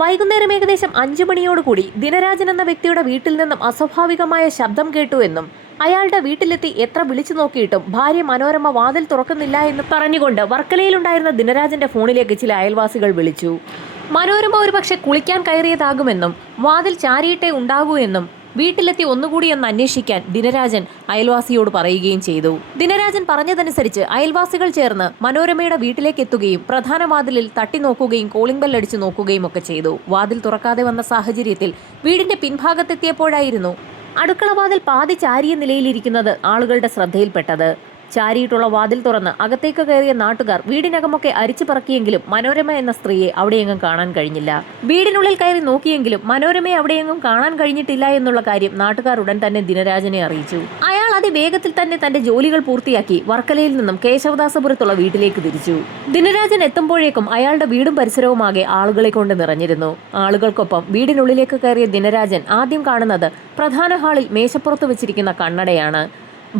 വൈകുന്നേരം ഏകദേശം 5 മണിയോടുകൂടി ദിനരാജൻ എന്ന വ്യക്തിയുടെ വീട്ടിൽ നിന്നും അസ്വാഭാവികമായ ശബ്ദം കേട്ടു എന്നും അയാളുടെ വീട്ടിലെത്തി എത്ര വിളിച്ചു നോക്കിയിട്ടും ഭാര്യ മനോരമ വാതിൽ തുറക്കുന്നില്ല എന്ന് പറഞ്ഞുകൊണ്ട് വർക്കലയിലുണ്ടായിരുന്ന ദിനരാജന്റെ ഫോണിലേക്ക് ചില അയൽവാസികൾ വിളിച്ചു. മനോരമ ഒരുപക്ഷെ കുളിക്കാൻ കയറിയതാകുമെന്നും വാതിൽ ചാരിയിട്ടേ ഉണ്ടാകൂ എന്നും വീട്ടിലെത്തി ഒന്നുകൂടി ഒന്ന് അന്വേഷിക്കാൻ ദിനരാജൻ അയൽവാസിയോട് പറയുകയും ചെയ്തു. ദിനരാജൻ പറഞ്ഞതനുസരിച്ച് അയൽവാസികൾ ചേർന്ന് മനോരമയുടെ വീട്ടിലേക്ക് എത്തുകയും പ്രധാന വാതിലിൽ തട്ടി നോക്കുകയും കോളിംഗ് ബെൽ അടിച്ചു നോക്കുകയും ഒക്കെ ചെയ്തു. വാതിൽ തുറക്കാതെ വന്ന സാഹചര്യത്തിൽ വീടിന്റെ പിൻഭാഗത്തെത്തിയപ്പോഴായിരുന്നു അടുക്കള വാതിൽ പാതി ചാരിയ നിലയിലിരിക്കുന്നത് ആളുകളുടെ ശ്രദ്ധയിൽപ്പെട്ടത്. ചാരിയിട്ടുള്ള വാതിൽ തുറന്ന് അകത്തേക്ക് കയറിയ നാട്ടുകാർ വീടിനകമൊക്കെ അരിച്ചു പറക്കിയെങ്കിലും മനോരമ എന്ന സ്ത്രീയെ അവിടെയെങ്ങും കാണാൻ കഴിഞ്ഞില്ല. വീടിനുള്ളിൽ കയറി നോക്കിയെങ്കിലും മനോരമയെ അവിടെയെങ്ങും കാണാൻ കഴിഞ്ഞിട്ടില്ല എന്നുള്ള കാര്യം നാട്ടുകാർ ഉടൻ തന്നെ ദിനരാജനെ അറിയിച്ചു. അയാൾ അതിവേഗത്തിൽ തന്നെ തന്റെ ജോലികൾ പൂർത്തിയാക്കി വർക്കലയിൽ നിന്നും കേശവദാസപുരത്തുള്ള വീട്ടിലേക്ക് തിരിച്ചു. ദിനരാജൻ എത്തുമ്പോഴേക്കും അയാളുടെ വീടും പരിസരവുമാകെ ആളുകളെ കൊണ്ട് നിറഞ്ഞിരുന്നു. ആളുകൾക്കൊപ്പം വീടിനുള്ളിലേക്ക് കയറിയ ദിനരാജൻ ആദ്യം കാണുന്നത് പ്രധാന ഹാളിൽ മേശപ്പുറത്ത് വെച്ചിരിക്കുന്ന കണ്ണടയാണ്.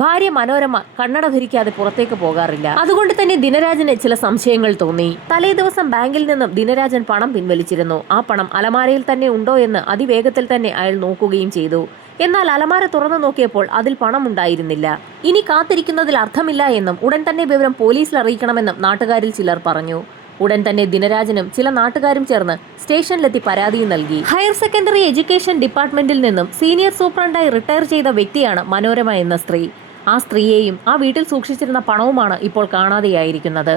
ഭാര്യ മനോരമ കണ്ണട ധരിക്കാതെ പുറത്തേക്ക് പോകാറില്ല. അതുകൊണ്ട് തന്നെ ദിനരാജന് ചില സംശയങ്ങൾ തോന്നി. തലേ ദിവസം ബാങ്കിൽ നിന്നും ദിനരാജൻ പണം പിൻവലിച്ചിരുന്നു. ആ പണം അലമാരയിൽ തന്നെ ഉണ്ടോ എന്ന് അതിവേഗത്തിൽ തന്നെ അയാൾ നോക്കുകയും ചെയ്തു. എന്നാൽ അലമാര തുറന്നു നോക്കിയപ്പോൾ അതിൽ പണം ഉണ്ടായിരുന്നില്ല. ഇനി കാത്തിരിക്കുന്നതിൽ അർത്ഥമില്ല എന്നും ഉടൻ തന്നെ വിവരം പോലീസിൽ അറിയിക്കണമെന്നും നാട്ടുകാരിൽ ചിലർ പറഞ്ഞു. ഉടൻ തന്നെ ദിനരാജനും ചില നാട്ടുകാരും ചേർന്ന് സ്റ്റേഷനിലെത്തി പരാതിയും നൽകി. ഹയർ സെക്കൻഡറി എഡ്യൂക്കേഷൻ ഡിപ്പാർട്ട്മെന്റിൽ നിന്നും സീനിയർ സൂപ്രണ്ടായി റിട്ടയർ ചെയ്ത വ്യക്തിയാണ് മനോരമ എന്ന സ്ത്രീ. ആ സ്ത്രീയെയും ആ വീട്ടിൽ സൂക്ഷിച്ചിരുന്ന പണവുമാണ് ഇപ്പോൾ കാണാതെയായിരിക്കുന്നത്.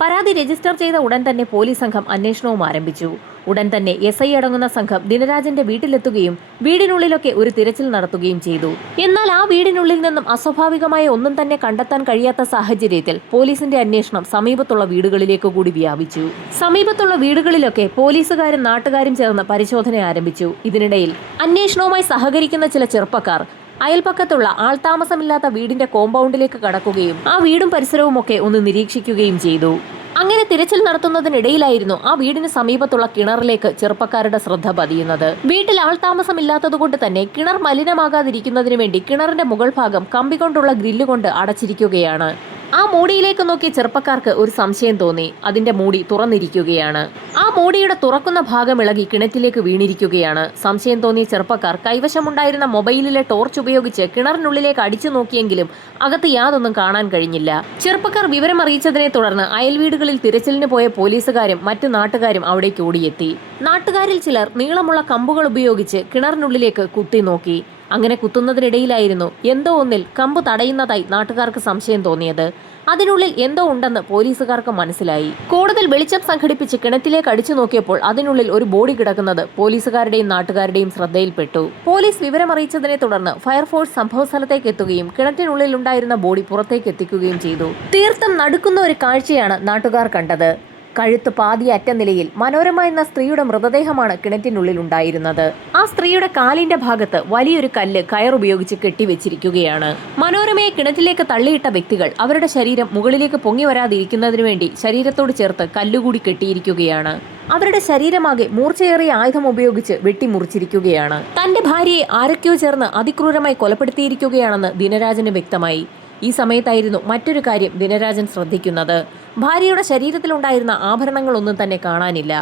പരാതി രജിസ്റ്റർ ചെയ്ത ഉടൻ തന്നെ പോലീസ് സംഘം അന്വേഷണവും ആരംഭിച്ചു. ഉടൻ തന്നെ SI അടങ്ങുന്ന സംഘം ദിനരാജന്റെ വീട്ടിലെത്തുകയും വീടിനുള്ളിലൊക്കെ ഒരു തിരച്ചിൽ നടത്തുകയും ചെയ്തു. എന്നാൽ ആ വീടിനുള്ളിൽ നിന്നും അസ്വാഭാവികമായ ഒന്നും തന്നെ കണ്ടെത്താൻ കഴിയാത്ത സാഹചര്യത്തിൽ പോലീസിന്റെ അന്വേഷണം സമീപത്തുള്ള വീടുകളിലേക്ക് കൂടി വ്യാപിച്ചു. സമീപത്തുള്ള വീടുകളിലൊക്കെ പോലീസുകാരും നാട്ടുകാരും ചേർന്ന് പരിശോധന ആരംഭിച്ചു. ഇതിനിടയിൽ അന്വേഷണവുമായി സഹകരിക്കുന്ന ചില ചെറുപ്പക്കാർ അയൽപക്കത്തുള്ള ആൾതാമസമില്ലാത്ത വീടിന്റെ കോമ്പൗണ്ടിലേക്ക് കടക്കുകയും ആ വീടും പരിസരവും ഒക്കെ ഒന്ന് നിരീക്ഷിക്കുകയും ചെയ്തു. അങ്ങനെ തിരച്ചിൽ നടത്തുന്നതിനിടയിലായിരുന്നു ആ വീടിന് സമീപത്തുള്ള കിണറിലേക്ക് ചെറുപ്പക്കാരുടെ ശ്രദ്ധ പതിയുന്നത്. വീട്ടിൽ ആൾതാമസമില്ലാത്തതുകൊണ്ട് തന്നെ കിണർ മലിനമാകാതിരിക്കുന്നതിന് വേണ്ടി കിണറിന്റെ മുകൾ ഭാഗം കമ്പി കൊണ്ടുള്ള ഗ്രില്ല് കൊണ്ട് അടച്ചിരിക്കുകയാണ്. ആ മൂടിയിലേക്ക് നോക്കിയ ചെറുപ്പക്കാർക്ക് ഒരു സംശയം തോന്നി. അതിന്റെ മൂടി തുറന്നിരിക്കുകയാണ്. ആ മൂടിയുടെ തുറക്കുന്ന ഭാഗം ഇളകി കിണറ്റിലേക്ക് വീണിരിക്കുകയാണ്. സംശയം തോന്നിയ ചെറുപ്പക്കാർ കൈവശമുണ്ടായിരുന്ന മൊബൈലിലെ ടോർച്ച് ഉപയോഗിച്ച് കിണറിനുള്ളിലേക്ക് അടിച്ചു നോക്കിയെങ്കിലും അകത്ത് യാതൊന്നും കാണാൻ കഴിഞ്ഞില്ല. ചെറുപ്പക്കാർ വിവരം അറിയിച്ചതിനെ തുടർന്ന് അയൽവീടുകളിൽ തിരച്ചിലിന് പോയ പോലീസുകാരും മറ്റു നാട്ടുകാരും അവിടേക്ക് ഓടിയെത്തി. നാട്ടുകാരിൽ ചിലർ നീളമുള്ള കമ്പുകൾ ഉപയോഗിച്ച് കിണറിനുള്ളിലേക്ക് കുത്തി നോക്കി. അങ്ങനെ കുത്തുന്നതിനിടയിലായിരുന്നു എന്തോ ഒന്നിൽ കമ്പ് തടയുന്നതായി നാട്ടുകാർക്ക് സംശയം തോന്നിയത്. അതിനുള്ളിൽ എന്തോ ഉണ്ടെന്ന് പോലീസുകാർക്ക് മനസ്സിലായി. കൂടുതൽ വെളിച്ചം സംഘടിപ്പിച്ച് കിണറ്റിലേക്ക് അടിച്ചു നോക്കിയപ്പോൾ അതിനുള്ളിൽ ഒരു ബോഡി കിടക്കുന്നത് പോലീസുകാരുടെയും നാട്ടുകാരുടെയും ശ്രദ്ധയിൽപ്പെട്ടു. പോലീസ് വിവരമറിയിച്ചതിനെ തുടർന്ന് ഫയർഫോഴ്സ് സംഭവസ്ഥലത്തേക്ക് എത്തുകയും കിണറ്റിനുള്ളിൽ ഉണ്ടായിരുന്ന ബോഡി പുറത്തേക്ക് എത്തിക്കുകയും ചെയ്തു. തീർത്തും നടുക്കുന്ന ഒരു കാഴ്ചയാണ് നാട്ടുകാർ കണ്ടത്. കഴുത്ത് പാതി അറ്റ നിലയിൽ മനോരമ എന്ന സ്ത്രീയുടെ മൃതദേഹമാണ് കിണറ്റിനുള്ളിൽ ഉണ്ടായിരുന്നത്. ആ സ്ത്രീയുടെ കാലിന്റെ ഭാഗത്ത് വലിയൊരു കല്ല് കയറുപയോഗിച്ച് കെട്ടിവെച്ചിരിക്കുകയാണ്. മനോരമയെ കിണറ്റിലേക്ക് തള്ളിയിട്ട വ്യക്തികൾ അവരുടെ ശരീരം മുകളിലേക്ക് പൊങ്ങി വരാതിരിക്കുന്നതിനു വേണ്ടി ശരീരത്തോട് ചേർത്ത് കല്ലുകൂടി കെട്ടിയിരിക്കുകയാണ്. അവരുടെ ശരീരമാകെ മൂർച്ചയേറിയ ആയുധം ഉപയോഗിച്ച് വെട്ടിമുറിച്ചിരിക്കുകയാണ്. തന്റെ ഭാര്യയെ ആരൊക്കെയോ ചേർന്ന് അതിക്രൂരമായി കൊലപ്പെടുത്തിയിരിക്കുകയാണെന്ന് ദിനരാജന് വ്യക്തമായി. ഈ സമയത്തായിരുന്നു മറ്റൊരു കാര്യം ദിനരാജൻ ശ്രദ്ധിക്കുന്നത്. ഭാര്യയുടെ ശരീരത്തിലുണ്ടായിരുന്ന ആഭരണങ്ങളൊന്നും തന്നെ കാണാനില്ല.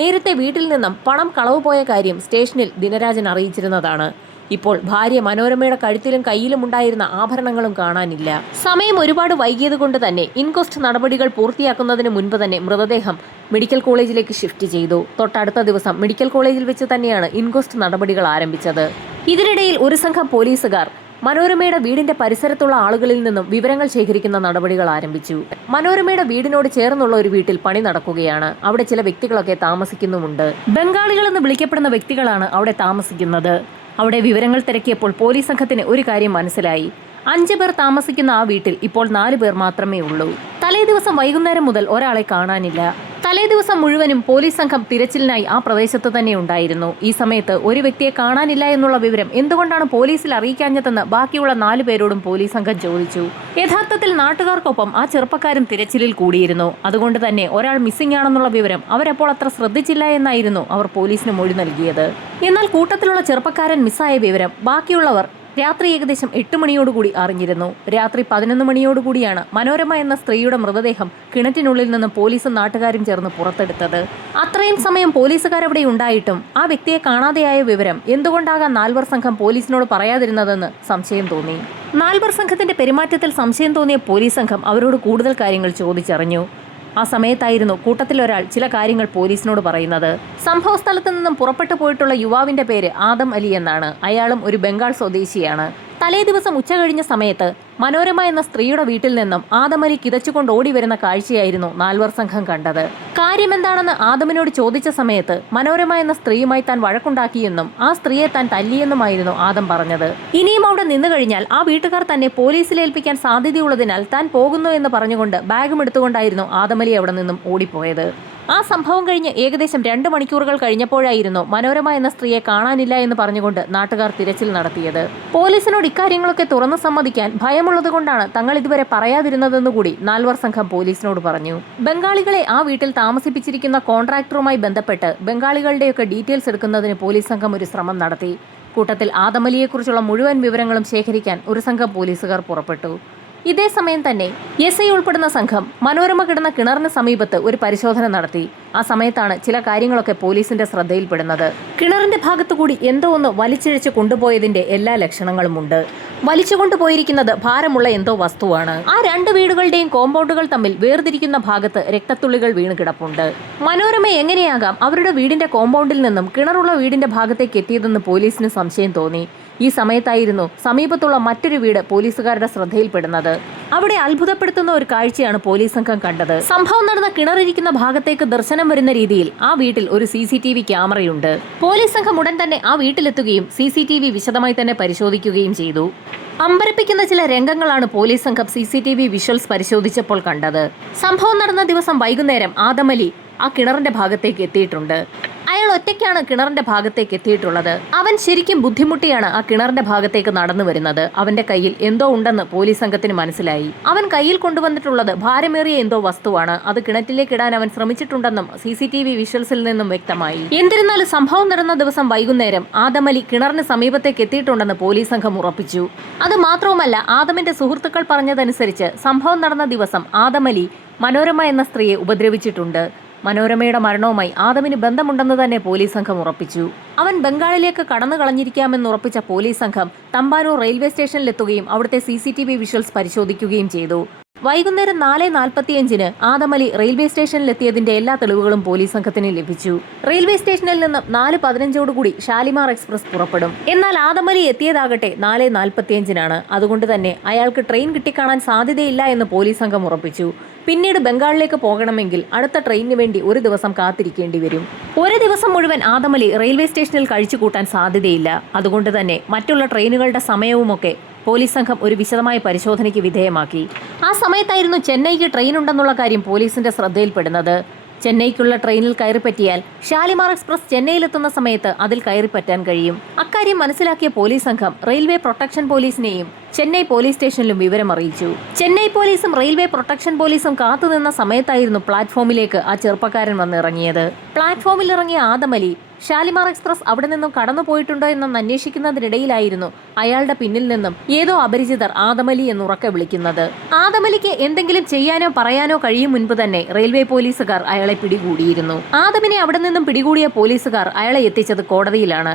നേരത്തെ വീട്ടിൽ നിന്നും പണം കളവ് പോയ കാര്യം സ്റ്റേഷനിൽ ദിനരാജൻ അറിയിച്ചിരുന്നതാണ്. ഇപ്പോൾ ഭാര്യ മനോരമയുടെ കഴുത്തിലും കയ്യിലും ഉണ്ടായിരുന്ന ആഭരണങ്ങളും കാണാനില്ല. സമയം ഒരുപാട് വൈകിയത് കൊണ്ട് തന്നെ ഇൻക്വസ്റ്റ് നടപടികൾ പൂർത്തിയാക്കുന്നതിന് മുൻപ് തന്നെ മൃതദേഹം മെഡിക്കൽ കോളേജിലേക്ക് ഷിഫ്റ്റ് ചെയ്തു. തൊട്ടടുത്ത ദിവസം മെഡിക്കൽ കോളേജിൽ വെച്ച് തന്നെയാണ് ഇൻക്വസ്റ്റ് നടപടികൾ ആരംഭിച്ചത്. ഇതിനിടയിൽ ഒരു സംഘം പോലീസുകാർ മനോരമയുടെ വീടിന്റെ പരിസരത്തുള്ള ആളുകളിൽ നിന്നും വിവരങ്ങൾ ശേഖരിക്കുന്ന നടപടികൾ ആരംഭിച്ചു. മനോരമയുടെ വീടിനോട് ചേർന്നുള്ള ഒരു വീട്ടിൽ പണി നടക്കുകയാണ്. അവിടെ ചില വ്യക്തികളൊക്കെ താമസിക്കുന്നുമുണ്ട്. ബംഗാളികൾ എന്ന് വിളിക്കപ്പെടുന്ന വ്യക്തികളാണ് അവിടെ താമസിക്കുന്നത്. അവിടെ വിവരങ്ങൾ തിരക്കിയപ്പോൾ പോലീസ് സംഘത്തിന് ഒരു കാര്യം മനസ്സിലായി. 5 പേർ താമസിക്കുന്ന ആ വീട്ടിൽ ഇപ്പോൾ 4 പേർ മാത്രമേ ഉള്ളൂ. തലേ ദിവസം വൈകുന്നേരം മുതൽ ഒരാളെ കാണാനില്ല. തലേ ദിവസം മുഴുവനും പോലീസ് സംഘം തിരച്ചിലിനായി ആ പ്രദേശത്ത് തന്നെ ഉണ്ടായിരുന്നു. ഈ സമയത്ത് ഒരു വ്യക്തിയെ കാണാനില്ല എന്നുള്ള വിവരം എന്തുകൊണ്ടാണ് പോലീസിൽ അറിയിക്കാഞ്ഞതെന്ന് ബാക്കിയുള്ള 4 പേരോടും പോലീസ് സംഘം ചോദിച്ചു. യഥാർത്ഥത്തിൽ നാട്ടുകാർക്കൊപ്പം ആ ചെറുപ്പക്കാരും തിരച്ചിലിൽ കൂടിയിരുന്നു. അതുകൊണ്ട് തന്നെ ഒരാൾ മിസ്സിംഗ് ആണെന്നുള്ള വിവരം അവരപ്പോൾ അത്ര ശ്രദ്ധിച്ചില്ല എന്നായിരുന്നു അവർ പോലീസിന് മൊഴി നൽകിയത്. എന്നാൽ കൂട്ടത്തിലുള്ള ചെറുപ്പക്കാരൻ മിസ്സായ വിവരം ബാക്കിയുള്ളവർ രാത്രി ഏകദേശം 8 മണിയോടുകൂടി അറിഞ്ഞിരുന്നു. രാത്രി 11 മണിയോടുകൂടിയാണ് മനോരമ എന്ന സ്ത്രീയുടെ മൃതദേഹം കിണറ്റിനുള്ളിൽ നിന്നും പോലീസും നാട്ടുകാരും ചേർന്ന് പുറത്തെടുത്തത്. അത്രയും സമയം പോലീസുകാരവിടെ ഉണ്ടായിട്ടും ആ വ്യക്തിയെ കാണാതെയായ വിവരം എന്തുകൊണ്ടാകാം നാൽവർ സംഘം പോലീസിനോട് പറയാതിരുന്നതെന്ന് സംശയം തോന്നി. നാൽവർ സംഘത്തിന്റെ പെരുമാറ്റത്തിൽ സംശയം തോന്നിയ പോലീസ് സംഘം അവരോട് കൂടുതൽ കാര്യങ്ങൾ ചോദിച്ചറിഞ്ഞു. ആ സമയത്തായിരുന്നു കൂട്ടത്തിലൊരാൾ ചില കാര്യങ്ങൾ പോലീസിനോട് പറയുന്നത്. സംഭവ സ്ഥലത്ത് നിന്നും പുറപ്പെട്ടു പോയിട്ടുള്ള യുവാവിന്റെ പേര് ആദം അലി എന്നാണ്. അയാളും ഒരു ബംഗാൾ സ്വദേശിയാണ്. തലേ ദിവസം ഉച്ച കഴിഞ്ഞ സമയത്ത് മനോരമ എന്ന സ്ത്രീയുടെ വീട്ടിൽ നിന്നും ആദം അലി കിതച്ചുകൊണ്ട് ഓടി വരുന്ന കാഴ്ചയായിരുന്നു നാൽവർ സംഘം കണ്ടത്. കാര്യമെന്താണെന്ന് ആദമിനോട് ചോദിച്ച സമയത്ത് മനോരമ എന്ന സ്ത്രീയുമായി താൻ വഴക്കുണ്ടാക്കിയെന്നും ആ സ്ത്രീയെ താൻ തല്ലിയെന്നുമായിരുന്നു ആദം പറഞ്ഞത്. ഇനിയും അവിടെ നിന്നു കഴിഞ്ഞാൽ ആ വീട്ടുകാർ തന്നെ പോലീസിലേൽപ്പിക്കാൻ സാധ്യതയുള്ളതിനാൽ താൻ പോകുന്നു എന്ന് പറഞ്ഞുകൊണ്ട് ബാഗും എടുത്തുകൊണ്ടായിരുന്നു ആദം അലി അവിടെ നിന്നും ഓടിപ്പോയത്. ആ സംഭവം കഴിഞ്ഞ് ഏകദേശം 2 മണിക്കൂറുകൾ കഴിഞ്ഞപ്പോഴായിരുന്നു മനോരമ എന്ന സ്ത്രീയെ കാണാനില്ല എന്ന് പറഞ്ഞുകൊണ്ട് നാട്ടുകാർ തിരച്ചിൽ നടത്തിയത്. പോലീസിനോട് ഇക്കാര്യങ്ങളൊക്കെ തുറന്നു സമ്മതിക്കാൻ ഭയമുള്ളതുകൊണ്ടാണ് തങ്ങൾ ഇതുവരെ പറയാതിരുന്നതെന്നുകൂടി നാൽവർ സംഘം പോലീസിനോട് പറഞ്ഞു. ബംഗാളികളെ ആ വീട്ടിൽ താമസിപ്പിച്ചിരിക്കുന്ന കോൺട്രാക്ടറുമായി ബന്ധപ്പെട്ട് ബംഗാളികളുടെയൊക്കെ ഡീറ്റെയിൽസ് എടുക്കുന്നതിന് പോലീസ് സംഘം ഒരു ശ്രമം നടത്തി. കൂട്ടത്തിൽ ആദം അലിയെക്കുറിച്ചുള്ള മുഴുവൻ വിവരങ്ങളും ശേഖരിക്കാൻ ഒരു സംഘം പോലീസുകാർ പുറപ്പെട്ടു. ഇതേ സമയം തന്നെ SI ഉൾപ്പെടുന്ന സംഘം മനോരമ കിടന്ന കിണറിന് സമീപത്ത് ഒരു പരിശോധന നടത്തി. ആ സമയത്താണ് ചില കാര്യങ്ങളൊക്കെ പോലീസിന്റെ ശ്രദ്ധയിൽപ്പെടുന്നത്. കിണറിന്റെ ഭാഗത്തുകൂടി എന്തോ ഒന്ന് വലിച്ചിഴച്ച് കൊണ്ടുപോയതിന്റെ എല്ലാ ലക്ഷണങ്ങളുമുണ്ട്. വലിച്ചുകൊണ്ടുപോയിരിക്കുന്നത് ഭാരമുള്ള എന്തോ വസ്തുവാണ്. ആ 2 വീടുകളുടെയും കോമ്പൗണ്ടുകൾ തമ്മിൽ വേർതിരിക്കുന്ന ഭാഗത്ത് രക്തത്തുള്ളികൾ വീണ് കിടപ്പുണ്ട്. മനോരമ എങ്ങനെയാകാം അവരുടെ വീടിന്റെ കോമ്പൗണ്ടിൽ നിന്നും കിണറുള്ള വീടിന്റെ ഭാഗത്തേക്ക് എത്തിയതെന്ന് പോലീസിന് സംശയം തോന്നി. ഈ സമയത്തായിരുന്നു സമീപത്തുള്ള മറ്റൊരു വീട് പോലീസുകാരുടെ ശ്രദ്ധയിൽപ്പെടുന്നത്. അവിടെ അത്ഭുതപ്പെടുത്തുന്ന ഒരു കാഴ്ചയാണ് പോലീസ് സംഘം കണ്ടത്. സംഭവം നടന്ന കിണറിരിക്കുന്ന ഭാഗത്തേക്ക് ദർശനം വരുന്ന രീതിയിൽ ആ വീട്ടിൽ ഒരു CCTV ക്യാമറയുണ്ട്. പോലീസ് സംഘം ഉടൻ തന്നെ ആ വീട്ടിലെത്തുകയും CCTV വിശദമായി തന്നെ പരിശോധിക്കുകയും ചെയ്തു. അമ്പരപ്പിക്കുന്ന ചില രംഗങ്ങളാണ് പോലീസ് സംഘം CCTV വിഷ്വൽസ് പരിശോധിച്ചപ്പോൾ കണ്ടത്. സംഭവം നടന്ന ദിവസം വൈകുന്നേരം ആദം അലി ആ കിണറിന്റെ ഭാഗത്തേക്ക് എത്തിയിട്ടുണ്ട്. അയാൾ ഒറ്റയ്ക്കാണ് കിണറിന്റെ ഭാഗത്തേക്ക് എത്തിയിട്ടുള്ളത്. അവൻ ശരിക്കും ബുദ്ധിമുട്ടിയാണ് ആ കിണറിന്റെ ഭാഗത്തേക്ക് നടന്നു വരുന്നത്. അവന്റെ കയ്യിൽ എന്തോ ഉണ്ടെന്ന് പോലീസ് സംഘത്തിന് മനസ്സിലായി. അവൻ കയ്യിൽ കൊണ്ടുവന്നിട്ടുള്ളത് ഭാരമേറിയ എന്തോ വസ്തുവാണ്. അത് കിണറ്റിലേക്ക് ഇടാൻ അവൻ ശ്രമിച്ചിട്ടുണ്ടെന്നും CCTV വിഷ്വൽസിൽ നിന്നും വ്യക്തമായി. എന്നിരുന്നാലും സംഭവം നടന്ന ദിവസം വൈകുന്നേരം ആദം അലി കിണറിന് സമീപത്തേക്ക് എത്തിയിട്ടുണ്ടെന്ന് പോലീസ് സംഘം ഉറപ്പിച്ചു. അത് മാത്രവുമല്ല, ആദമിന്റെ സുഹൃത്തുക്കൾ പറഞ്ഞതനുസരിച്ച് സംഭവം നടന്ന ദിവസം ആദം അലി മനോരമ എന്ന സ്ത്രീയെ ഉപദ്രവിച്ചിട്ടുണ്ട്. മനോരമയുടെ മരണവുമായി ആദമിന് ബന്ധമുണ്ടെന്ന് തന്നെ പോലീസ് സംഘം ഉറപ്പിച്ചു. അവൻ ബംഗാളിലേക്ക് കടന്നു കളഞ്ഞിരിക്കാമെന്ന് ഉറപ്പിച്ച പോലീസ് സംഘം തമ്പാനൂർ റെയിൽവേ സ്റ്റേഷനിലെത്തുകയും അവിടുത്തെ CCTV വിഷ്വൽസ് പരിശോധിക്കുകയും ചെയ്തു. വൈകുന്നേരം 4:45 ആദം അലി റെയിൽവേ സ്റ്റേഷനിലെത്തിയതിന്റെ എല്ലാ തെളിവുകളും പോലീസ് സംഘത്തിന് ലഭിച്ചു. റെയിൽവേ സ്റ്റേഷനിൽ നിന്നും 4:15 ഷാലിമാർ എക്സ്പ്രസ് പുറപ്പെടും. എന്നാൽ ആദം അലി എത്തിയതാകട്ടെ 4:45. അതുകൊണ്ട് തന്നെ അയാൾക്ക് ട്രെയിൻ കിട്ടിക്കാണാൻ സാധ്യതയില്ല എന്ന് പോലീസ് സംഘം ഉറപ്പിച്ചു. പിന്നീട് ബംഗാളിലേക്ക് പോകണമെങ്കിൽ അടുത്ത ട്രെയിനിന് വേണ്ടി ഒരു ദിവസം കാത്തിരിക്കേണ്ടി വരും. ഒരു ദിവസം മുഴുവൻ ആദം അലി റെയിൽവേ സ്റ്റേഷനിൽ കഴിച്ചു കൂട്ടാൻ സാധ്യതയില്ല. അതുകൊണ്ട് തന്നെ മറ്റുള്ള ട്രെയിനുകളുടെ സമയവുമൊക്കെ പോലീസ് സംഘം ഒരു വിശദമായ പരിശോധനയ്ക്ക് വിധേയമാക്കി. ആ സമയത്തായിരുന്നു ചെന്നൈക്ക് ട്രെയിൻ ഉണ്ടെന്നുള്ള കാര്യം പോലീസിന്റെ ശ്രദ്ധയിൽപ്പെടുന്നത്. ചെന്നൈക്കുള്ള ട്രെയിനിൽ കയറിപ്പറ്റിയാൽ ഷാലിമാർ എക്സ്പ്രസ് ചെന്നൈയിലെത്തുന്ന സമയത്ത് അതിൽ കയറിപ്പറ്റാൻ കഴിയും. അക്കാര്യം മനസ്സിലാക്കിയ പോലീസ് സംഘം റെയിൽവേ പ്രൊട്ടക്ഷൻ പോലീസിനെയും ചെന്നൈ പോലീസ് സ്റ്റേഷനിലും വിവരം അറിയിച്ചു. ചെന്നൈ പോലീസും റെയിൽവേ പ്രൊട്ടക്ഷൻ പോലീസും കാത്തുനിന്ന സമയത്തായിരുന്നു പ്ലാറ്റ്ഫോമിലേക്ക് ആ ചെറുപ്പക്കാരൻ വന്നിറങ്ങിയത്. പ്ലാറ്റ്ഫോമിൽ ഇറങ്ങിയ ആദം അലി ഷാലിമാർ എക്സ്പ്രസ് അവിടെ നിന്നും കടന്നുപോയിട്ടുണ്ടോ എന്നൊന്ന് അന്വേഷിക്കുന്നതിനിടയിലായിരുന്നു അയാളുടെ പിന്നിൽ നിന്നും ഏതോ അപരിചിതർ ആദം അലി എന്നുറക്കെ വിളിക്കുന്നത്. ആദം അലിക്ക് എന്തെങ്കിലും ചെയ്യാനോ പറയാനോ കഴിയും മുൻപ് തന്നെ റെയിൽവേ പോലീസുകാർ അയാളെ പിടികൂടിയിരുന്നു. ആദമിനെ അവിടെ നിന്നും പിടികൂടിയ പോലീസുകാർ അയാളെ എത്തിച്ചത് കോടതിയിലാണ്.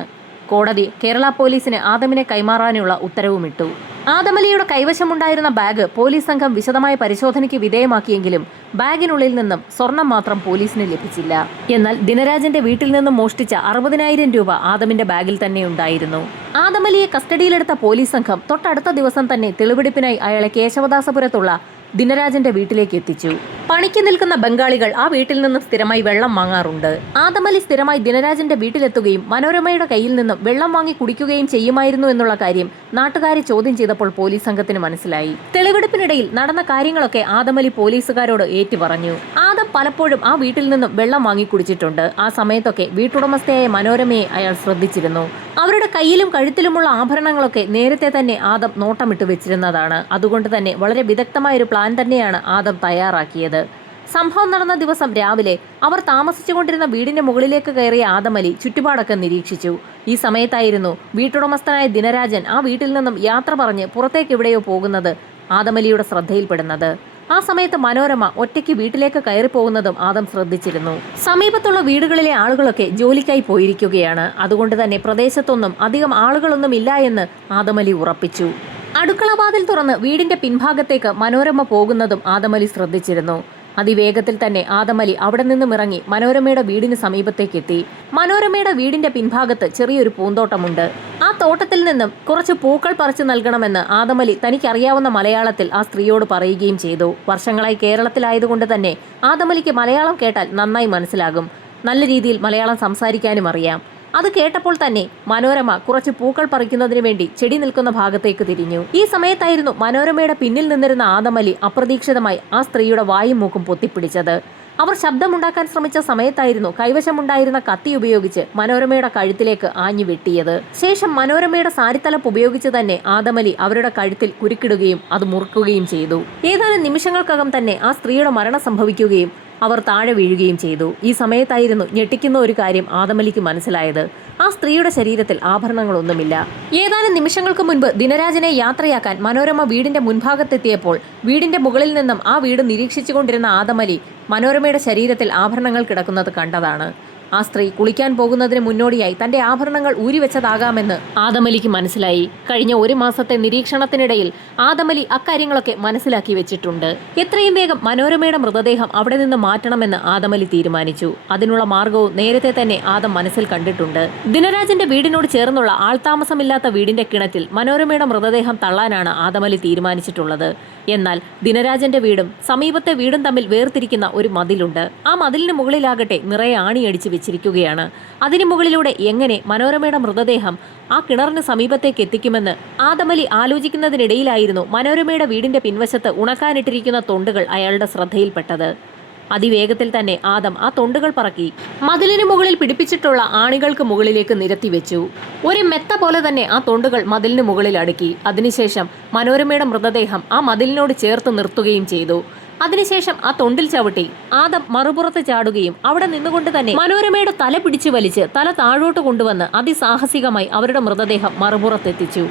കോടതി കേരള പോലീസിന് ആദമിനെ കൈമാറാനുള്ള ഉത്തരവുമിട്ടു. ആദം അലിയുടെ കൈവശമുണ്ടായിരുന്ന ബാഗ് പോലീസ് സംഘം വിശദമായ പരിശോധനയ്ക്ക് വിധേയമാക്കിയെങ്കിലും ബാഗിനുള്ളിൽ നിന്നും സ്വർണം മാത്രം പോലീസിന് ലഭിച്ചില്ല. എന്നാൽ ദിനരാജന്റെ വീട്ടിൽ നിന്നും മോഷ്ടിച്ച 60,000 രൂപ ആദമിന്റെ ബാഗിൽ തന്നെ ഉണ്ടായിരുന്നു. ആദം അലിയെ കസ്റ്റഡിയിലെടുത്ത പോലീസ് സംഘം തൊട്ടടുത്ത ദിവസം തന്നെ തെളിവെടുപ്പിനായി അയാളെ കേശവദാസപുരത്തുള്ള ദിനരാജന്റെ വീട്ടിലേക്ക് എത്തിച്ചു. പണിക്ക് നിൽക്കുന്ന ബംഗാളികൾ ആ വീട്ടിൽ നിന്നും സ്ഥിരമായി വെള്ളം വാങ്ങാറുണ്ട്. ആദം അലി സ്ഥിരമായി ദിനരാജന്റെ വീട്ടിലെത്തുകയും മനോരമയുടെ കയ്യിൽ നിന്നും വെള്ളം വാങ്ങി കുടിക്കുകയും ചെയ്യുമായിരുന്നു എന്നുള്ള കാര്യം നാട്ടുകാരെ ചോദ്യം ചെയ്തപ്പോൾ പോലീസ് സംഘത്തിന് മനസ്സിലായി. തെളിവെടുപ്പിനിടയിൽ നടന്ന കാര്യങ്ങളൊക്കെ ആദം അലി പോലീസുകാരോട് ഏറ്റുപറഞ്ഞു. ആദം പലപ്പോഴും ആ വീട്ടിൽ നിന്നും വെള്ളം വാങ്ങി കുടിച്ചിട്ടുണ്ട്. ആ സമയത്തൊക്കെ വീട്ടുടമസ്ഥയായ മനോരമയെ അയാൾ ശ്രദ്ധിച്ചിരുന്നു. അവരുടെ കയ്യിലും കഴുത്തിലുമുള്ള ആഭരണങ്ങളൊക്കെ നേരത്തെ തന്നെ ആദം നോട്ടമിട്ട് വെച്ചിരുന്നതാണ്. അതുകൊണ്ട് തന്നെ വളരെ വിദഗ്ധമായൊരു പ്ലാൻ തന്നെയാണ് ആദം തയ്യാറാക്കിയത്. സംഭവം നടന്ന ദിവസം രാവിലെ അവർ താമസിച്ചുകൊണ്ടിരുന്ന വീടിന്റെ മുകളിലേക്ക് കയറിയ ആദമലി ചുറ്റുപാടൊക്കെ നിരീക്ഷിച്ചു. ഈ സമയത്തായിരുന്നു വീട്ടുടമസ്ഥനായ ദിനരാജൻ ആ വീട്ടിൽ നിന്നും യാത്ര പറഞ്ഞ് പുറത്തേക്ക് എവിടെയോ പോകുന്നത് ആദമലിയുടെ ശ്രദ്ധയിൽപ്പെടുന്നത്. ആ സമയത്ത് മനോരമ ഒറ്റയ്ക്ക് വീട്ടിലേക്ക് കയറിപ്പോകുന്നതും ആദം ശ്രദ്ധിച്ചിരുന്നു. സമീപത്തുള്ള വീടുകളിലെ ആളുകളൊക്കെ ജോലിക്കായി പോയിരിക്കുകയാണ്. അതുകൊണ്ട് തന്നെ പ്രദേശത്തൊന്നും അധികം ആളുകളൊന്നും ഇല്ല എന്ന് ആദമലി ഉറപ്പിച്ചു. അടുക്കളവാതിൽ തുറന്ന് വീടിന്റെ പിൻഭാഗത്തേക്ക് മനോരമ പോകുന്നതും ആദമലി ശ്രദ്ധിച്ചിരുന്നു. അതിവേഗത്തിൽ തന്നെ ആദമലി അവിടെ നിന്നും ഇറങ്ങി മനോരമയുടെ വീടിന് സമീപത്തേക്ക് എത്തി. മനോരമയുടെ വീടിന്റെ പിൻഭാഗത്ത് ചെറിയൊരു പൂന്തോട്ടമുണ്ട്. ആ തോട്ടത്തിൽ നിന്നും കുറച്ച് പൂക്കൾ പറിച്ചു നൽകണമെന്ന് ആദമലി തനിക്കറിയാവുന്ന മലയാളത്തിൽ ആ സ്ത്രീയോട് പറയുകയും ചെയ്തു. വർഷങ്ങളായി കേരളത്തിലായതുകൊണ്ട് തന്നെ ആദമലിക്ക് മലയാളം കേട്ടാൽ നന്നായി മനസ്സിലാകും. നല്ല രീതിയിൽ മലയാളം സംസാരിക്കാനും അറിയാം. അത് കേട്ടപ്പോൾ തന്നെ മനോരമ കുറച്ച് പൂക്കൾ പറിക്കുന്നതിന് വേണ്ടി ചെടി നിൽക്കുന്ന ഭാഗത്തേക്ക് തിരിഞ്ഞു. ഈ സമയത്തായിരുന്നു മനോരമയുടെ പിന്നിൽ നിന്നിരുന്ന ആദമലി അപ്രതീക്ഷിതമായി ആ സ്ത്രീയുടെ വായും മൂക്കും പൊത്തിപ്പിടിച്ചത്. അവർ ശബ്ദമുണ്ടാക്കാൻ ശ്രമിച്ച സമയത്തായിരുന്നു കൈവശമുണ്ടായിരുന്ന കത്തി ഉപയോഗിച്ച് മനോരമയുടെ കഴുത്തിലേക്ക് ആഞ്ഞു വെട്ടിയത്. ശേഷം മനോരമയുടെ സാരിത്തലപ്പ് ഉപയോഗിച്ച് തന്നെ ആദമലി അവരുടെ കഴുത്തിൽ കുരുക്കിടുകയും അത് മുറുക്കുകയും ചെയ്തു. ഏതാനും നിമിഷങ്ങൾക്കകം തന്നെ ആ സ്ത്രീയുടെ മരണം സംഭവിക്കുകയും അവർ താഴെ വീഴുകയും ചെയ്തു. ഈ സമയത്തായിരുന്നു ഞെട്ടിക്കുന്ന ഒരു കാര്യം ആദമലിക്ക് മനസ്സിലായത്. ആ സ്ത്രീയുടെ ശരീരത്തിൽ ആഭരണങ്ങളൊന്നുമില്ല. ഏതാനും നിമിഷങ്ങൾക്ക് മുൻപ് ദിനരാജനെ യാത്രയാക്കാൻ മനോരമ വീടിന്റെ മുൻഭാഗത്തെത്തിയപ്പോൾ വീടിന്റെ മുകളിൽ നിന്നും ആ വീട് നിരീക്ഷിച്ചുകൊണ്ടിരുന്ന ആദമലി മനോരമയുടെ ശരീരത്തിൽ ആഭരണങ്ങൾ കിടക്കുന്നത് കണ്ടതാണ്. ആ സ്ത്രീ കുളിക്കാൻ പോകുന്നതിന് മുന്നോടിയായി തന്റെ ആഭരണങ്ങൾ ഊരിവെച്ചതാകാമെന്ന് ആദമലിക്ക് മനസ്സിലായി. കഴിഞ്ഞ ഒരു മാസത്തെ നിരീക്ഷണത്തിനിടയിൽ ആദമലി അക്കാര്യങ്ങളൊക്കെ മനസ്സിലാക്കി വെച്ചിട്ടുണ്ട്. എത്രയും വേഗം മനോരമയുടെ മൃതദേഹം അവിടെ നിന്ന് മാറ്റണമെന്ന് ആദമലി തീരുമാനിച്ചു. അതിനുള്ള മാർഗവും നേരത്തെ തന്നെ ആദം മനസ്സിൽ കണ്ടിട്ടുണ്ട്. ദിനരാജന്റെ വീടിനോട് ചേർന്നുള്ള ആൾതാമസമില്ലാത്ത വീടിന്റെ കിണറ്റിൽ മനോരമയുടെ മൃതദേഹം തള്ളാനാണ് ആദമലി തീരുമാനിച്ചിട്ടുള്ളത്. എന്നാൽ ദിനരാജന്റെ വീടും സമീപത്തെ വീടും തമ്മിൽ വേർതിരിക്കുന്ന ഒരു മതിലുണ്ട്. ആ മതിലിന് മുകളിലാകട്ടെ നിറയെ ആണിയടിച്ച് വെച്ചിരിക്കുകയാണ്. അതിനു മുകളിലൂടെ എങ്ങനെ മനോരമയുടെ മൃതദേഹം ആ കിണറിന് സമീപത്തേക്ക് എത്തിക്കുമെന്ന് ആദമലി ആലോചിക്കുന്നതിനിടയിലായിരുന്നു മനോരമയുടെ വീടിന്റെ പിൻവശത്ത് ഉണക്കാനിട്ടിരിക്കുന്ന തൊണ്ടുകൾ അയാളുടെ ശ്രദ്ധയിൽപ്പെട്ടത്. അതിവേഗത്തിൽ തന്നെ ആദം ആ തൊണ്ടുകൾ പറക്കി മതിലിന് മുകളിൽ പിടിപ്പിച്ചിട്ടുള്ള ആണികൾക്ക് മുകളിലേക്ക് നിരത്തിവെച്ചു. ഒരു മെത്ത പോലെ തന്നെ ആ തൊണ്ടുകൾ മതിലിന് മുകളിൽ അടുക്കി. അതിനുശേഷം മനോരമയുടെ മൃതദേഹം ആ മതിലിനോട് ചേർത്ത് നിർത്തുകയും ചെയ്തു. അതിനുശേഷം ആ തൊണ്ടിൽ ചവിട്ടി ആദം മറുപുറത്ത് ചാടുകയും അവിടെ നിന്നുകൊണ്ട് തന്നെ മനോരമയുടെ തല പിടിച്ചു വലിച്ച് തല താഴോട്ട് കൊണ്ടുവന്ന് അതിസാഹസികമായി അവരുടെ മൃതദേഹം മറുപുറത്തെത്തിച്ചു.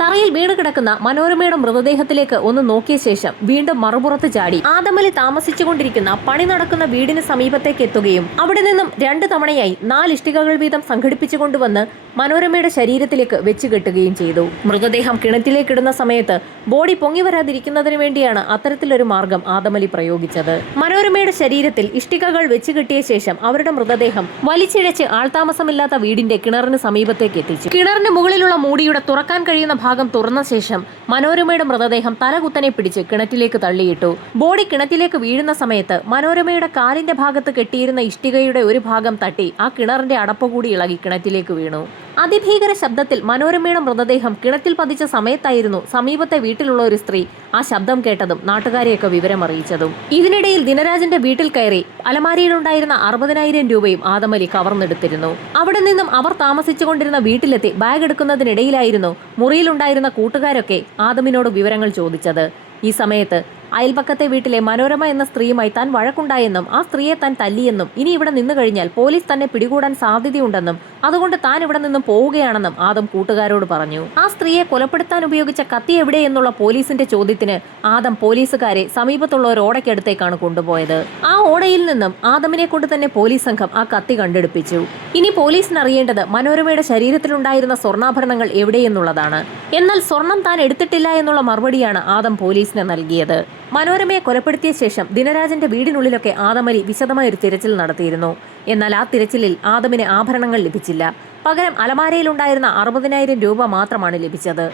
തറയിൽ വീണ് കിടക്കുന്ന മനോരമയുടെ മൃതദേഹത്തിലേക്ക് ഒന്ന് നോക്കിയ ശേഷം വീണ്ടും മറുപുറത്ത് ചാടി ആദമലി താമസിച്ചുകൊണ്ടിരിക്കുന്ന പണി നടക്കുന്ന വീടിന് സമീപത്തേക്ക് എത്തുകയും അവിടെ നിന്നും 2 തവണയായി 4 ഇഷ്ടികകൾ വീതം സംഘടിപ്പിച്ചു കൊണ്ടുവന്ന് മനോരമയുടെ ശരീരത്തിലേക്ക് വെച്ച് കെട്ടുകയും ചെയ്തു. മൃതദേഹം കിണറ്റിലേക്കിടുന്ന സമയത്ത് ബോഡി പൊങ്ങി വരാതിരിക്കുന്നതിന് വേണ്ടിയാണ് അത്തരത്തിലൊരു മാർഗം ആദമലി പ്രയോഗിച്ചത്. മനോരമയുടെ ശരീരത്തിൽ ഇഷ്ടികകൾ വെച്ച് കെട്ടിയ ശേഷം അവരുടെ മൃതദേഹം വലിച്ചിഴച്ച് ആൾതാമസമില്ലാത്ത വീടിന്റെ കിണറിന് സമീപത്തേക്ക് എത്തിച്ചു. കിണറിന് മുകളിലുള്ള മൂടിയുടെ തുറക്കാൻ കഴിയുന്ന ഭാഗം തുറന്ന ശേഷം മനോരമയുടെ മൃതദേഹം തലകുത്തനെ പിടിച്ച് കിണറ്റിലേക്ക് തള്ളിയിട്ടു. ബോഡി കിണറ്റിലേക്ക് വീഴുന്ന സമയത്ത് മനോരമയുടെ കാലിന്റെ ഭാഗത്ത് കെട്ടിയിരുന്ന ഇഷ്ടികയുടെ ഒരു ഭാഗം തട്ടി ആ കിണറിന്റെ അടപ്പ് കൂടി ഇളകി കിണറ്റിലേക്ക് വീണു. അതിഭീകര ശബ്ദത്തിൽ മനോരമയുടെ മൃതദേഹം കിണറ്റിൽ പതിച്ച സമയത്തായിരുന്നു സമീപത്തെ വീട്ടിലുള്ള ഒരു സ്ത്രീ ആ ശബ്ദം കേട്ടതും നാട്ടുകാരെയൊക്കെ വിവരമറിയിച്ചതും. ഇതിനിടയിൽ ദിനരാജന്റെ വീട്ടിൽ കയറി അലമാരിയിലുണ്ടായിരുന്ന 60,000 രൂപയും ആദമലി കവർന്നെടുത്തിരുന്നു. അവിടെ നിന്നും അവർ താമസിച്ചുകൊണ്ടിരുന്ന വീട്ടിലെത്തി ബാഗ് എടുക്കുന്നതിനിടയിലായിരുന്നു മുറിയിലുണ്ടായിരുന്ന കൂട്ടുകാരൊക്കെ ആദമിനോട് വിവരങ്ങൾ ചോദിച്ചത്. ഈ സമയത്ത് അയൽപക്കത്തെ വീട്ടിലെ മനോരമ എന്ന സ്ത്രീയുമായി താൻ വഴക്കുണ്ടായെന്നും ആ സ്ത്രീയെ താൻ തല്ലിയെന്നും ഇനി ഇവിടെ നിന്നു കഴിഞ്ഞാൽ പോലീസ് തന്നെ പിടികൂടാൻ സാധ്യതയുണ്ടെന്നും അതുകൊണ്ട് താൻ ഇവിടെ നിന്നും പോവുകയാണെന്നും ആദം കൂട്ടുകാരോട് പറഞ്ഞു. ആ സ്ത്രീയെ കൊലപ്പെടുത്താൻ ഉപയോഗിച്ച കത്തി എവിടെയെന്നുള്ള പോലീസിന്റെ ചോദ്യത്തിന് ആദം പോലീസുകാരെ സമീപത്തുള്ള ഒരു ഓടയ്ക്കടുത്തേക്കാണ് കൊണ്ടുപോയത്. ആ ഓടയിൽ നിന്നും ആദമിനെ കൊണ്ട് തന്നെ പോലീസ് സംഘം ആ കത്തി കണ്ടെടുപ്പിച്ചു. ഇനി പോലീസിന് അറിയേണ്ടത് മനോരമയുടെ ശരീരത്തിലുണ്ടായിരുന്ന സ്വർണ്ണാഭരണങ്ങൾ എവിടെയെന്നുള്ളതാണ്. എന്നാൽ സ്വർണം താൻ എടുത്തിട്ടില്ല എന്നുള്ള മറുപടിയാണ് ആദം പോലീസിന് നൽകിയത്. മനോരമയെ കൊലപ്പെടുത്തിയ ശേഷം ദിനരാജന്റെ വീടിനുള്ളിലൊക്കെ ആദമലി വിശദമായ ഒരു തിരച്ചിൽ നടത്തിയിരുന്നു. എന്നാൽ ആ തിരച്ചിലിൽ ആദമിന് ആഭരണങ്ങൾ ലഭിച്ചില്ല. പകരം അലമാരയിലുണ്ടായിരുന്ന 60,000 രൂപ മാത്രമാണ് ലഭിച്ചത്.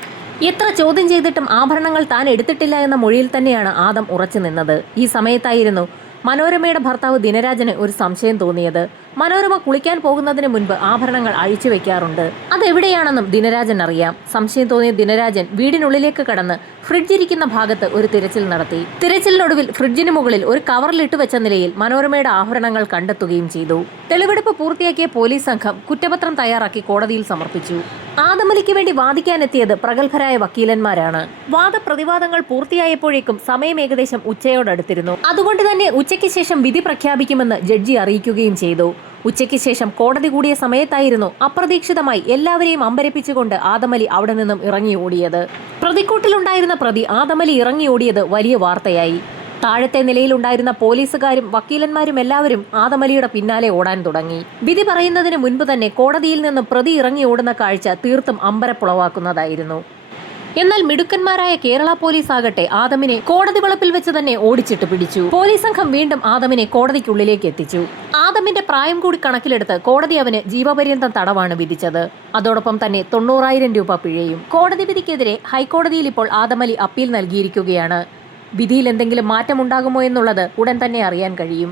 എത്ര ചോദ്യം ചെയ്തിട്ടും ആഭരണങ്ങൾ താൻ എടുത്തിട്ടില്ല എന്ന മൊഴിയിൽ തന്നെയാണ് ആദം ഉറച്ചു നിന്നത്. ഈ സമയത്തായിരുന്നു മനോരമയുടെ ഭർത്താവ് ദിനരാജന് ഒരു സംശയം തോന്നിയത്. മനോരമ കുളിക്കാൻ പോകുന്നതിന് മുൻപ് ആഭരണങ്ങൾ അഴിച്ചു വെക്കാറുണ്ട്. അതെവിടെയാണെന്നും ദിനരാജൻ അറിയാം. സംശയം തോന്നിയ ദിനരാജൻ വീടിനുള്ളിലേക്ക് കടന്ന് ഫ്രിഡ്ജിരിക്കുന്ന ഭാഗത്ത് ഒരു തിരച്ചിൽ നടത്തി. തിരച്ചിലിനൊടുവിൽ ഫ്രിഡ്ജിന് മുകളിൽ ഒരു കവറിലിട്ട് വെച്ച നിലയിൽ മനോരമയുടെ ആഭരണങ്ങൾ കണ്ടെത്തുകയും ചെയ്തു. തെളിവെടുപ്പ് പൂർത്തിയാക്കിയ പോലീസ് സംഘം കുറ്റപത്രം തയ്യാറാക്കി കോടതിയിൽ സമർപ്പിച്ചു. ആദമലിക്ക് വേണ്ടി വാദിക്കാനെത്തിയത് പ്രഗത്ഭരായ വക്കീലന്മാരാണ്. വാദപ്രതിവാദങ്ങൾ പൂർത്തിയായപ്പോഴേക്കും സമയം ഏകദേശം ഉച്ചയോടടുത്തിരുന്നു. അതുകൊണ്ട് തന്നെ ഉച്ചയ്ക്ക് ശേഷം വിധി പ്രഖ്യാപിക്കുമെന്ന് ജഡ്ജി അറിയിക്കുകയും ചെയ്തു. ഉച്ചയ്ക്ക് ശേഷം കോടതി കൂടിയ സമയത്തായിരുന്നു അപ്രതീക്ഷിതമായി എല്ലാവരെയും അമ്പരപ്പിച്ചുകൊണ്ട് ആദമലി അവിടെ നിന്നും ഇറങ്ങി ഓടിയത്. പ്രതിക്കൂട്ടിലുണ്ടായിരുന്ന പ്രതി ആദമലി ഇറങ്ങി ഓടിയത് വലിയ വാർത്തയായി. താഴത്തെ നിലയിലുണ്ടായിരുന്ന പോലീസുകാരും വക്കീലന്മാരും എല്ലാവരും ആദമലിയുടെ പിന്നാലെ ഓടാൻ തുടങ്ങി. വിധി പറയുന്നതിന് മുൻപ് തന്നെ കോടതിയിൽ നിന്ന് പ്രതി ഇറങ്ങി ഓടുന്ന കാഴ്ച തീർത്തും അമ്പരപ്പുളവാക്കുന്നതായിരുന്നു. എന്നാൽ മിടുക്കന്മാരായ കേരള പോലീസ് ആകട്ടെ ആദമിനെ കോടതി വളപ്പിൽ വെച്ച് തന്നെ ഓടിച്ചിട്ട് പിടിച്ചു. പോലീസ് സംഘം വീണ്ടും ആദമിനെ കോടതിക്കുള്ളിലേക്ക് എത്തിച്ചു. ആദമിന്റെ പ്രായം കൂടി കണക്കിലെടുത്ത് കോടതി അവന് ജീവപര്യന്തം തടവാണ് വിധിച്ചത്. അതോടൊപ്പം തന്നെ 90,000 രൂപ പിഴയും. കോടതി വിധിക്കെതിരെ ഹൈക്കോടതിയിൽ ഇപ്പോൾ ആദമലി അപ്പീൽ നൽകിയിരിക്കുകയാണ്. വിധിയിൽ എന്തെങ്കിലും മാറ്റമുണ്ടാകുമോ എന്നുള്ളത് ഉടൻ തന്നെ അറിയാൻ കഴിയും.